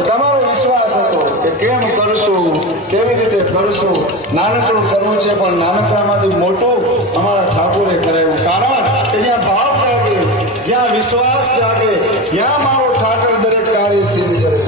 કે તમારો વિશ્વાસ હતો કે કેમ કરશું, કેવી રીતે કરશું. નાનકડું કરવું છે પણ નાનકડામાંથી મોટું અમારા ઠાકોરે કરાવ્યું. કારણ કે જ્યાં ભાવ જાગે, જ્યાં વિશ્વાસ જાગે, ત્યાં મારો ઠાકર દરેક કાર્ય સિદ્ધ કરે.